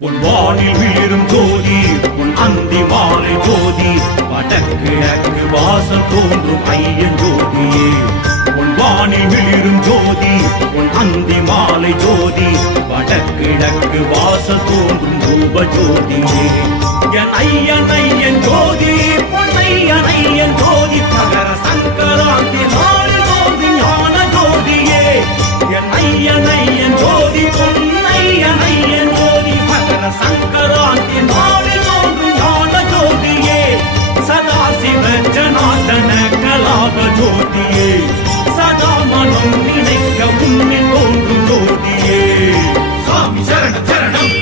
உன் வானில் விழும் ஜோதி உன் அந்தி மாலை ஜோதி வடகிழக்கு வாசல் தோன்றும் ஐயன் ஜோதியே. உன் வானில் விழும் ஜோதி உன் அந்தி மாலை ஜோதி வடகிழக்கு வாசல் தோன்றும் ரூப ஜோதியே. என் ஐயன் ஐயன் ஜோதி பொன்னையன் ஐயன் ஜோதி பகர சங்கராந்தி நாடு ஜோதி ஞான ஜோதியே. என் ஐயன் ஐயன் ஜோதி பொன்னையன் ஐயன் ஜோதி பகர சங்கராந்தி நாடு ஜோதி ஞான ஜோதியே. சதாசிவ ஜனார்தன கலாப ஜோதியே. சதா மனம் நினைக்க உன்னில் தோன்றும் ஜோதியே. சாமி சரணம் சரணம்